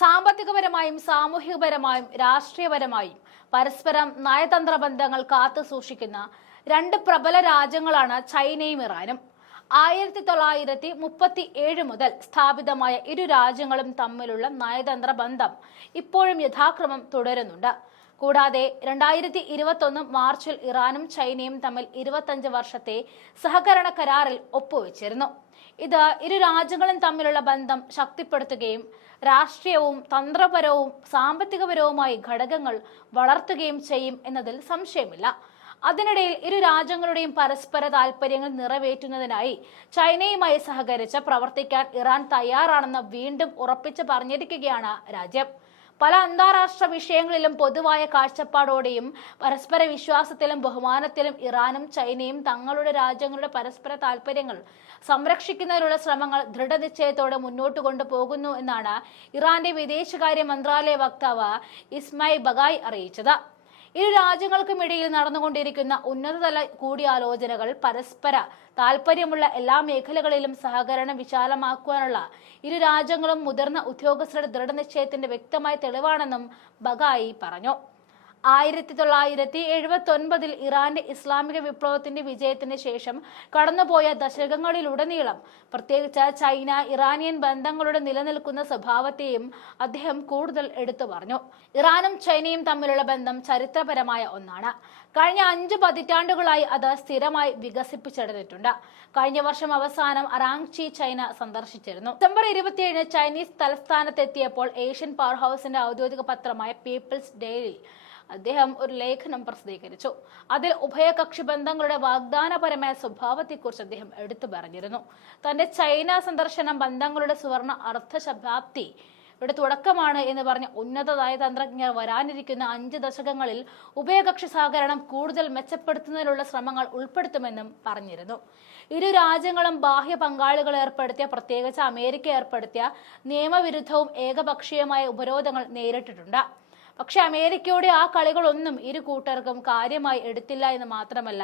സാമ്പത്തികപരമായും സാമൂഹികപരമായും രാഷ്ട്രീയപരമായും പരസ്പരം നയതന്ത്ര ബന്ധങ്ങൾ കാത്തു സൂക്ഷിക്കുന്ന രണ്ട് പ്രബല രാജ്യങ്ങളാണ് ചൈനയും ഇറാനും. 1937 മുതൽ സ്ഥാപിതമായ ഇരു രാജ്യങ്ങളും തമ്മിലുള്ള നയതന്ത്ര ബന്ധം ഇപ്പോഴും യഥാക്രമം തുടരുന്നുണ്ട്. കൂടാതെ 2021 മാർച്ചിൽ ഇറാനും ചൈനയും തമ്മിൽ 25 വർഷത്തെ സഹകരണ കരാറിൽ ഒപ്പുവെച്ചിരുന്നു. ഇത് ഇരു രാജ്യങ്ങളും തമ്മിലുള്ള ബന്ധം ശക്തിപ്പെടുത്തുകയും രാഷ്ട്രീയവും തന്ത്രപരവും സാമ്പത്തികപരവുമായി ഘടകങ്ങൾ വളർത്തുകയും ചെയ്യും എന്നതിൽ സംശയമില്ല. അതിനിടയിൽ ഇരു രാജ്യങ്ങളുടെയും പരസ്പര താൽപര്യങ്ങൾ നിറവേറ്റുന്നതിനായി ചൈനയുമായി സഹകരിച്ച് പ്രവർത്തിക്കാൻ ഇറാൻ തയ്യാറാണെന്ന് വീണ്ടും ഉറപ്പിച്ചു പറഞ്ഞിരിക്കുകയാണ് രാജ്യം. പല അന്താരാഷ്ട്ര വിഷയങ്ങളിലും പൊതുവായ കാഴ്ചപ്പാടോടെയും പരസ്പര വിശ്വാസത്തിലും ബഹുമാനത്തിലും ഇറാനും ചൈനയും തങ്ങളുടെ രാജ്യങ്ങളുടെ പരസ്പര താൽപര്യങ്ങൾ സംരക്ഷിക്കുന്നതിനുള്ള ശ്രമങ്ങൾ ദൃഢനിശ്ചയത്തോടെ മുന്നോട്ട് കൊണ്ടുപോകുന്നു എന്നാണ് ഇറാന്റെ വിദേശകാര്യ മന്ത്രാലയ വക്താവ് ഇസ്മായിൽ ബഗായി അറിയിച്ചത്. ഇരു രാജ്യങ്ങൾക്കുമിടയിൽ നടന്നുകൊണ്ടിരിക്കുന്ന ഉന്നതതല കൂടിയാലോചനകൾ പരസ്പര താൽപര്യമുള്ള എല്ലാ മേഖലകളിലും സഹകരണം വിശാലമാക്കുവാനുള്ള ഇരു രാജ്യങ്ങളും മുതിർന്ന ഉദ്യോഗസ്ഥരുടെ ദൃഢനിശ്ചയത്തിന്റെ വ്യക്തമായ തെളിവാണെന്നും ബഗായി പറഞ്ഞു. 1979 ഇറാന്റെ ഇസ്ലാമിക വിപ്ലവത്തിന്റെ വിജയത്തിന് ശേഷം കടന്നുപോയ ദശകങ്ങളിലുടനീളം പ്രത്യേകിച്ച് ചൈന ഇറാനിയൻ ബന്ധങ്ങളുടെ നിലനിൽക്കുന്ന സ്വഭാവത്തെയും അദ്ദേഹം കൂടുതൽ എടുത്തു പറഞ്ഞു. ഇറാനും ചൈനയും തമ്മിലുള്ള ബന്ധം ചരിത്രപരമായ ഒന്നാണ്. കഴിഞ്ഞ 5 പതിറ്റാണ്ടുകളായി അത് സ്ഥിരമായി വികസിപ്പിച്ചെടുത്തിട്ടുണ്ട്. കഴിഞ്ഞ വർഷം അവസാനം അറാങ്ചി ചൈന സന്ദർശിച്ചിരുന്നു. ഡിസംബർ 27 ചൈനീസ് തലസ്ഥാനത്തെത്തിയപ്പോൾ ഏഷ്യൻ പവർ ഹൗസിന്റെ ഔദ്യോഗിക പത്രമായ പീപ്പിൾസ് ഡെയിലി അദ്ദേഹം ഒരു ലേഖനം പ്രസിദ്ധീകരിച്ചു. അതിൽ ഉഭയകക്ഷി ബന്ധങ്ങളുടെ വാഗ്ദാനപരമായ സ്വഭാവത്തെക്കുറിച്ച് അദ്ദേഹം എടുത്തു പറഞ്ഞിരുന്നു. തന്റെ ചൈന സന്ദർശനം ബന്ധങ്ങളുടെ സുവർണ അർത്ഥശതാബ്ദി യുടെ തുടക്കമാണ് എന്ന് പറഞ്ഞ ഉന്നത നയതന്ത്രജ്ഞർ വരാനിരിക്കുന്ന 5 ദശകങ്ങളിൽ ഉഭയകക്ഷി സഹകരണം കൂടുതൽ മെച്ചപ്പെടുത്തുന്നതിനുള്ള ശ്രമങ്ങൾ ഉൾപ്പെടുത്തുമെന്നും പറഞ്ഞിരുന്നു. ഇരു രാജ്യങ്ങളും ബാഹ്യ പങ്കാളികൾ ഏർപ്പെടുത്തിയ, പ്രത്യേകിച്ച് അമേരിക്ക ഏർപ്പെടുത്തിയ നിയമവിരുദ്ധവും ഏകപക്ഷീയമായ ഉപരോധങ്ങൾ നേരിട്ടിട്ടുണ്ട്. പക്ഷെ അമേരിക്കയുടെ ആ കളികളൊന്നും ഇരു കൂട്ടർക്കും കാര്യമായി എടുത്തില്ല എന്ന് മാത്രമല്ല,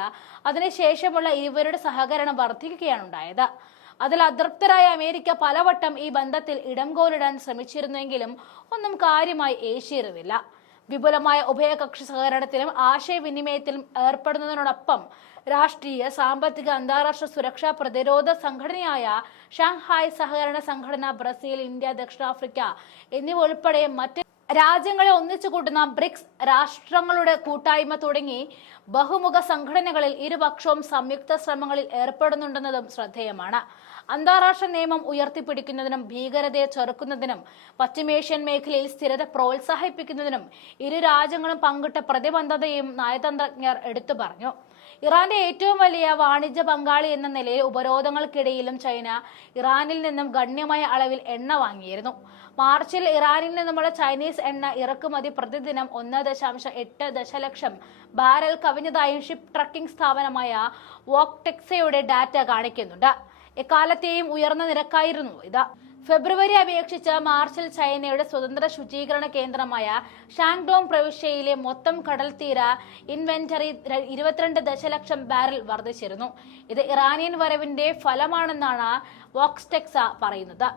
അതിനുശേഷമുള്ള ഇവരുടെ സഹകരണം വർദ്ധിക്കുകയാണ് ഉണ്ടായത്. അതിൽ അതൃപ്തരായ അമേരിക്ക പലവട്ടം ഈ ബന്ധത്തിൽ ഇടംകോലിടാൻ ശ്രമിച്ചിരുന്നെങ്കിലും ഒന്നും കാര്യമായി ഏശിയിരുന്നില്ല. വിപുലമായ ഉഭയകക്ഷി സഹകരണത്തിലും ആശയവിനിമയത്തിലും ഏർപ്പെടുന്നതിനോടൊപ്പം രാഷ്ട്രീയ, സാമ്പത്തിക, അന്താരാഷ്ട്ര സുരക്ഷാ പ്രതിരോധ സംഘടനയായ ഷാങ്ഹായ് സഹകരണ സംഘടന, ബ്രസീൽ, ഇന്ത്യ, ദക്ഷിണാഫ്രിക്ക എന്നിവ ഉൾപ്പെടെ മറ്റ് രാജ്യങ്ങളെ ഒന്നിച്ചു കൂട്ടുന്ന ബ്രിക്സ് രാഷ്ട്രങ്ങളുടെ കൂട്ടായ്മ തുടങ്ങി ബഹുമുഖ സംഘടനകളിൽ ഇരുപക്ഷവും സംയുക്ത ശ്രമങ്ങളിൽ ഏർപ്പെടുന്നുണ്ടെന്നതും ശ്രദ്ധേയമാണ്. അന്താരാഷ്ട്ര നിയമം ഉയർത്തിപ്പിടിക്കുന്നതിനും ഭീകരതയെ ചെറുക്കുന്നതിനും പശ്ചിമേഷ്യൻ മേഖലയിൽ സ്ഥിരത പ്രോത്സാഹിപ്പിക്കുന്നതിനും ഇരു രാജ്യങ്ങളും പങ്കിട്ട പ്രതിബദ്ധതയും നയതന്ത്രജ്ഞർ എടുത്തു പറഞ്ഞു. ഇറാന്റെ ഏറ്റവും വലിയ വാണിജ്യ പങ്കാളി എന്ന നിലയിൽ ഉപരോധങ്ങൾക്കിടയിലും ചൈന ഇറാനിൽ നിന്നും ഗണ്യമായ അളവിൽ എണ്ണ വാങ്ങിയിരുന്നു. മാർച്ചിൽ ഇറാനിൽ നിന്നുമുള്ള ചൈനീസ് എണ്ണ ഇറക്കുമതി പ്രതിദിനം 1.8 ദശലക്ഷം ബാരൽ കവിഞ്ഞതായും ഷിപ്പ് ട്രക്കിംഗ് സ്ഥാപനമായ വോക്ടെക്സയുടെ ഡാറ്റ കാണിക്കുന്നുണ്ട്. എക്കാലത്തെയും ഉയർന്ന നിരക്കായിരുന്നു ഇത്. ഫെബ്രുവരി അപേക്ഷിച്ച് മാർച്ചിൽ ചൈനയുടെ സ്വതന്ത്ര ശുചീകരണ കേന്ദ്രമായ ഷാങ്ഡോങ് പ്രവിശ്യയിലെ മൊത്തം കടൽത്തീര ഇൻവെന്ററി 22 ദശലക്ഷം ബാരൽ വർദ്ധിച്ചിരുന്നു. ഇത് ഇറാനിയൻ വരവിന്റെ ഫലമാണെന്നാണ് വോക്ടെക്സ പറയുന്നത്.